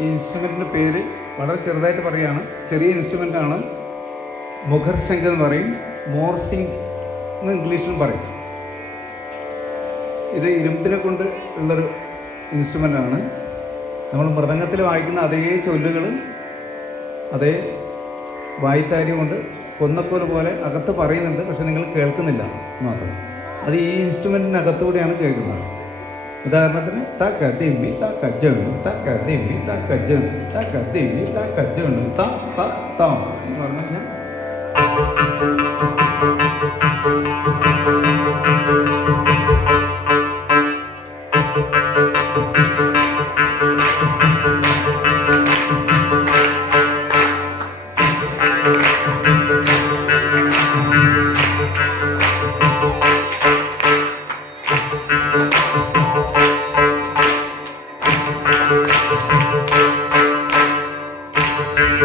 ഈ ഇൻസ്ട്രുമെന്റിന്റെ പേര് വളരെ ചെറുതായിട്ട് പറയുകയാണ്. ചെറിയ ഇൻസ്ട്രുമെന്റ് ആണ്. മുഖർ സിംഗ് എന്ന് പറയും. മോർസിംഗ് എന്ന് ഇംഗ്ലീഷിലും പറയും. ഇത് ഇരുമ്പിനെ കൊണ്ട് ഉള്ളൊരു ആണ്. നമ്മൾ മൃദംഗത്തിൽ വായിക്കുന്ന അതേ ചൊല്ലുകൾ അതേ വായിത്താരി കൊണ്ട് കൊന്നക്കോൽ പോലെ അകത്ത് പറയുന്നുണ്ട് പക്ഷെ നിങ്ങൾ കേൾക്കുന്നില്ല മാത്രം. അത് ഈ ഇൻസ്ട്രുമെന്റിനകത്തുകൂടെയാണ് കേൾക്കുന്നത്. ഉദാഹരണത്തിന് തക്ക ദിമ്മി തക്ക ജണു തക്ക ദിമ്മി തക്ക ജണു തക്ക ദിമ്മി തക്ക ജണു ത ത ത എന്ന് പറഞ്ഞു കഴിഞ്ഞാൽ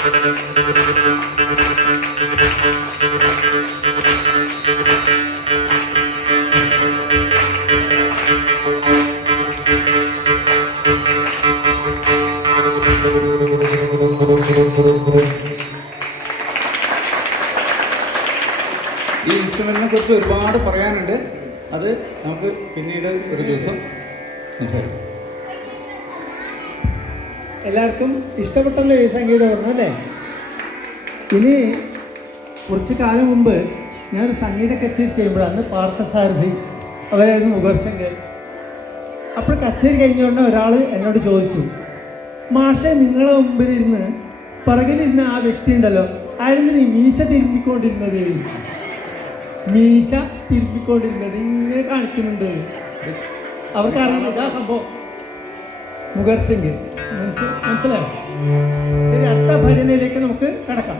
ഈ ഇൻസ്ട്രുമെന്റിനെ കുറിച്ച് ഒരുപാട് പറയാനുണ്ട്. അത് നമുക്ക് പിന്നീട് ഒരു ദിവസം സംസാരിക്കാം. എല്ലാവർക്കും ഇഷ്ടപ്പെട്ടല്ലോ ഈ സംഗീതം അല്ലേ? ഇനി കുറച്ച് കാലം മുമ്പ് ഞാൻ സംഗീത കച്ചേരി ചെയ്യുമ്പോൾ അന്ന് പാർത്ഥസാരഥി അവരായിരുന്നു മുഖർശങ്കർ അപ്പോൾ കച്ചേരി കഴിഞ്ഞുകൊണ്ട് ഒരാൾ എന്നോട് ചോദിച്ചു മാഷെ നിങ്ങളെ മുമ്പിലിരുന്ന് പുറകിലിരുന്ന ആ വ്യക്തി ഉണ്ടല്ലോ അയാളിന് മീശ തിരുമ്മിക്കൊണ്ടിരുന്നത് മീശ തിരുമ്മിക്കൊണ്ടിരുന്നത് ഇങ്ങനെ കാണിക്കുന്നുണ്ട്. അവർക്ക് അറിയില്ല സംഭവം. മുഖർശങ്കർ മനസ്സിലായോ? ഇനി അടുത്ത ഭജനയിലേക്ക് നമുക്ക് കടക്കാം.